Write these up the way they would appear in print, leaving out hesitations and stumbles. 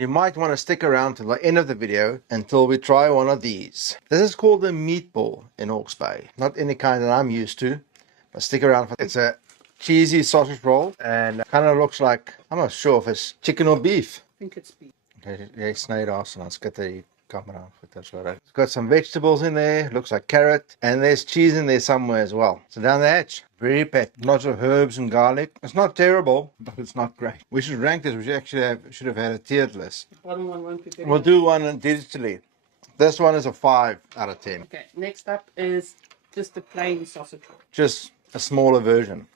You might want to stick around to the end of the video until we try one of these. This is called the Meatball in Hawke's Bay. Not any kind that I'm used to, but stick around. It's a cheesy sausage roll and kind of looks like, I'm not sure if it's chicken or beef. I think it's beef. Okay, jy sny daar's en dan skit hy camera goed so right. It's got some vegetables in there, looks like carrot, and there's cheese in there somewhere as well. So down the hatch, very pet, lots of herbs and garlic. It's not terrible, but it's not great. We should rank this. We should actually should have had a tiered list. The bottom one won't be very We'll do one digitally. This one is a 5 out of 10. Okay, next up is just a plain sausage roll. Just a smaller version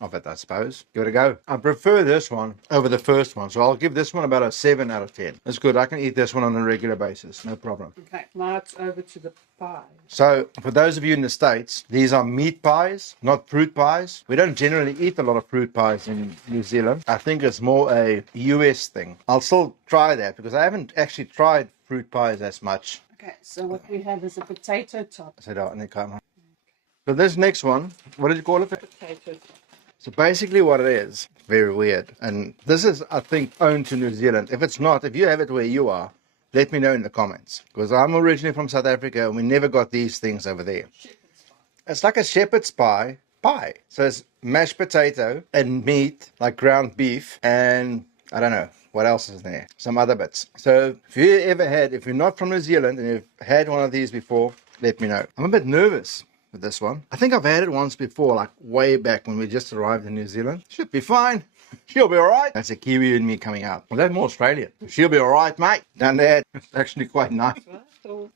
of it, I suppose. Give it a go. I prefer this one over the first one, so I'll give this one about a 7 out of 10. It's good. I can eat this one on a regular basis, no problem. Okay, now it's over to the pie. So, for those of you in the States, these are meat pies, not fruit pies. We don't generally eat a lot of fruit pies in New Zealand. I think it's more a US thing. I'll still try that because I haven't actually tried fruit pies as much. Okay, so what we have is a potato top. So this next one, what did you call it? Potato top. So basically what it is, very weird. And this is, I think, owned to New Zealand. If it's not, if you have it where you are, let me know in the comments. Because I'm originally from South Africa and we never got these things over there. It's like a shepherd's pie. So it's mashed potato and meat, like ground beef. And I don't know, what else is there? Some other bits. So if you're not from New Zealand and you've had one of these before, let me know. I'm a bit nervous with this one. I think I've had it once before, like way back when we just arrived in New Zealand. Should be fine. She'll be all right. That's a Kiwi in me coming out. Well, that's more Australian. She'll be all right, mate. Done that. It's actually quite nice.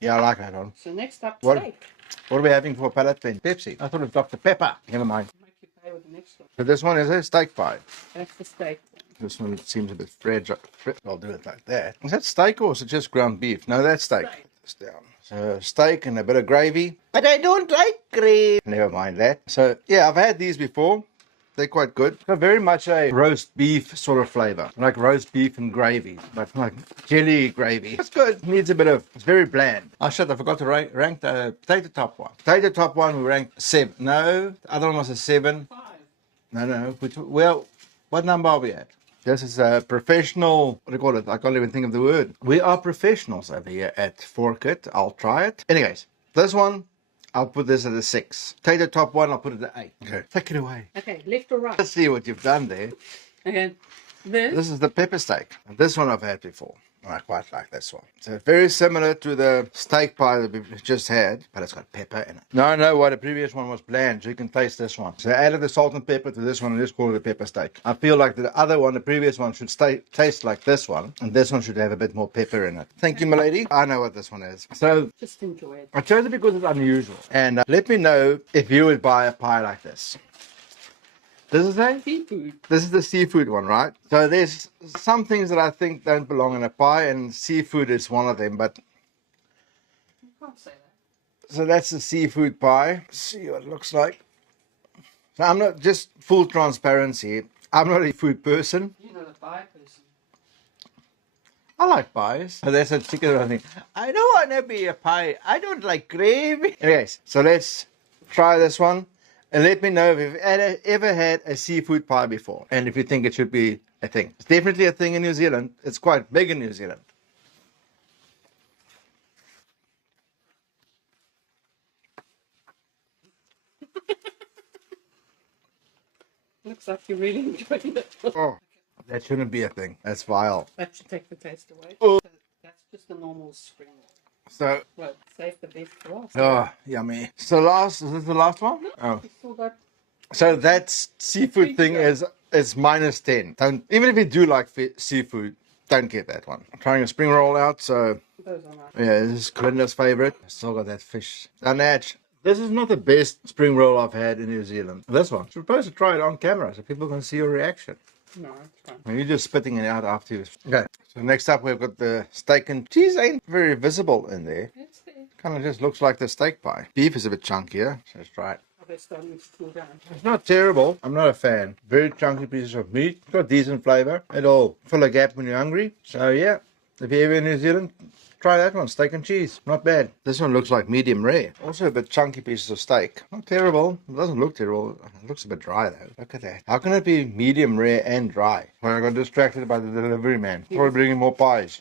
Yeah, I like that one. So next up, What? steak. What are we having for palate then? Pepsi. I thought it was Dr. Pepper. Never mind. Make you pay with the next one. So this one is a steak pie. That's the steak. This one seems a bit fragile. I'll do it like that. Is that steak or is it just ground beef? No, that's steak. Steak. It's down. So steak and a bit of gravy. But I don't like gravy. Never mind that. So yeah, I've had these before. They're quite good. Got very much a roast beef sort of flavor. Like roast beef and gravy. But like jelly gravy. It's good. Needs a bit of, it's very bland. Oh shit, I forgot to rank the potato top one. Potato top one we ranked 7. No, the other one was a 7. 5. No. Well, what number are we at? This is a professional, what do you call it? I can't even think of the word. We are professionals over here at Forkit. I'll try it. Anyways, this one, I'll put this at a 6. Take the top one, I'll put it at 8. Okay. Take it away. Okay, left or right? Let's see what you've done there. Okay, This is the pepper steak. And this one I've had before. I quite like this one. So very similar to the steak pie that we've just had, but it's got pepper in it. No, the previous one was bland, so you can taste this one. So I added the salt and pepper to this one and just call it a pepper steak. I feel like the other one, the previous one, should taste like this one, and this one should have a bit more pepper in it. Thank you, milady. I know what this one is. So just enjoy it. I chose it because it's unusual. And let me know if you would buy a pie like this. This is a seafood. This is the seafood one, right? So there's some things that I think don't belong in a pie, and seafood is one of them. But You can't say that. so that's the seafood pie. Let's see what it looks like. So I'm not, just full transparency, I'm not a food person. You're not a pie person. I like pies. So that's a chicken thing. I don't want to be a pie. I don't like gravy. Anyways, so let's try this one. And let me know if you've ever had a seafood pie before. And if you think it should be a thing. It's definitely a thing in New Zealand. It's quite big in New Zealand. Looks like you really enjoyed it. Oh, that shouldn't be a thing. That's vile. That should take the taste away. Oh. So that's just a normal spring roll. So, Well, save the best for last. oh, yummy. So is this the last one? Oh. You still got So that seafood thing is minus 10. Even if you do like seafood, don't get that one. I'm trying a spring roll out, so those are nice. yeah, this is Glinda's favorite. Still got that fish. Unatch. This is not the best spring roll I've had in New Zealand. This one. You're supposed to try it on camera so people can see your reaction. No, it's fine. And you're just spitting it out afterwards. Okay. So next up we've got the steak, and cheese ain't very visible in there. It's there. Kind of just looks like the steak pie. Beef is a bit chunkier, so let's try it. Oh, they're starting to cool down. It's not terrible. I'm not a fan. Very chunky pieces of meat. Got decent flavor. It'll fill a gap when you're hungry. So yeah, if you're ever in New Zealand, try that one. Steak and cheese. Not bad. This one looks like medium rare. Also a bit chunky pieces of steak. Not terrible. It doesn't look terrible. It looks a bit dry though. Look at that. How can it be medium rare and dry? Well, I got distracted by the delivery man. Probably bringing more pies.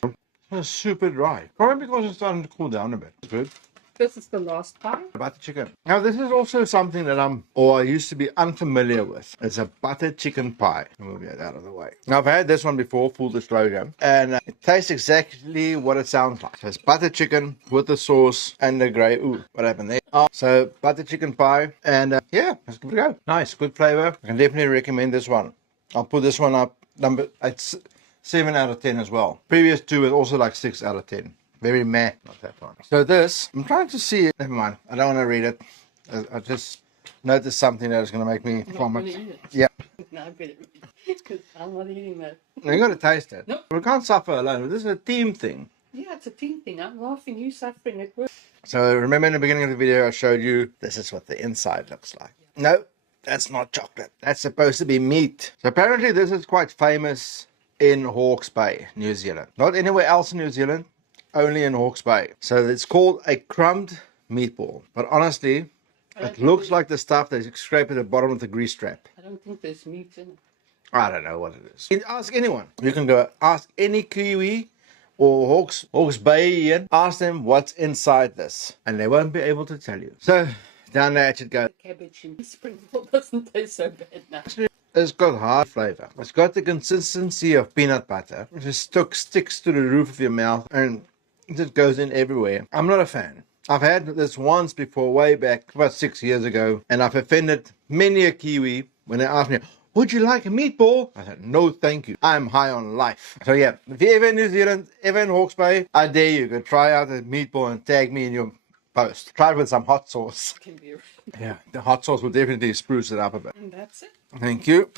It's super dry. Probably because it's starting to cool down a bit. It's good. This is the last pie. Butter chicken. Now this is also something that I used to be unfamiliar with. It's a butter chicken pie. We'll get out of the way. Now I've had this one before, full disclosure, and it tastes exactly what it sounds like. So it's butter chicken with the sauce and the grey. Ooh, what happened there? So butter chicken pie, and yeah, let's give it a go. Nice, good flavor. I can definitely recommend this one. I'll put this one up. It's 7 out of 10 as well. Previous two was also like 6 out of 10. Very meh, not that one. So this, I'm trying to see it. Never mind, I don't want to read it. I just noticed something that is going to make me vomit. Yeah. No, I better read it because I'm not eating that. No, you got to taste it. Nope. We can't suffer alone. This is a team thing. Yeah, it's a team thing. I'm laughing, you suffering. It works. So remember in the beginning of the video, I showed you this is what the inside looks like. No, that's not chocolate. That's supposed to be meat. So apparently this is quite famous in Hawke's Bay, New Zealand. Not anywhere else in New Zealand. Only in Hawke's Bay. So it's called a crumbed meatball. But honestly, it looks like the stuff they scrape at the bottom of the grease trap. I don't think there's meat in it. I don't know what it is. You can ask anyone. You can go ask any Kiwi or Hawke's Bay and ask them what's inside this. And they won't be able to tell you. So down there it should go. Cabbage and spring roll doesn't taste so bad now. It's got hard flavor. It's got the consistency of peanut butter. It just sticks to the roof of your mouth and it just goes in everywhere. I'm not a fan. I've had this once before, way back, about 6 years ago, and I've offended many a Kiwi when they asked me, would you like a meatball? I said, no, thank you. I'm high on life. So yeah, if you're ever in New Zealand, ever in Hawke's Bay, I dare you to try out a meatball and tag me in your post. Try it with some hot sauce. Yeah, the hot sauce will definitely spruce it up a bit. And that's it. Thank you.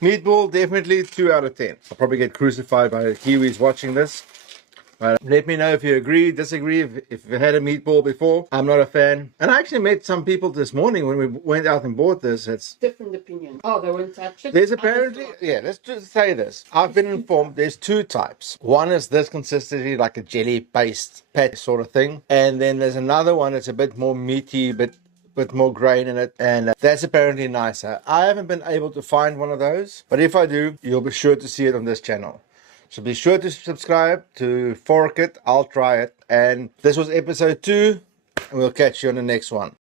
Meatball, definitely 2 out of 10. I'll probably get crucified by the Kiwis watching this. But let me know if you agree, disagree, if you had a meatball before. I'm not a fan. And I actually met some people this morning when we went out and bought this. It's different opinion. Oh, they won't touch it? There's apparently, yeah, let's just say this. I've been informed there's 2 types. One is this consistency, like a jelly-based patty sort of thing. And then there's another one that's a bit more meaty, but with more grain in it, and that's apparently nicer. I haven't been able to find one of those, but if I do, you'll be sure to see it on this channel. So be sure to subscribe to Fork It. I'll try it. And this was episode 2, and we'll catch you on the next one.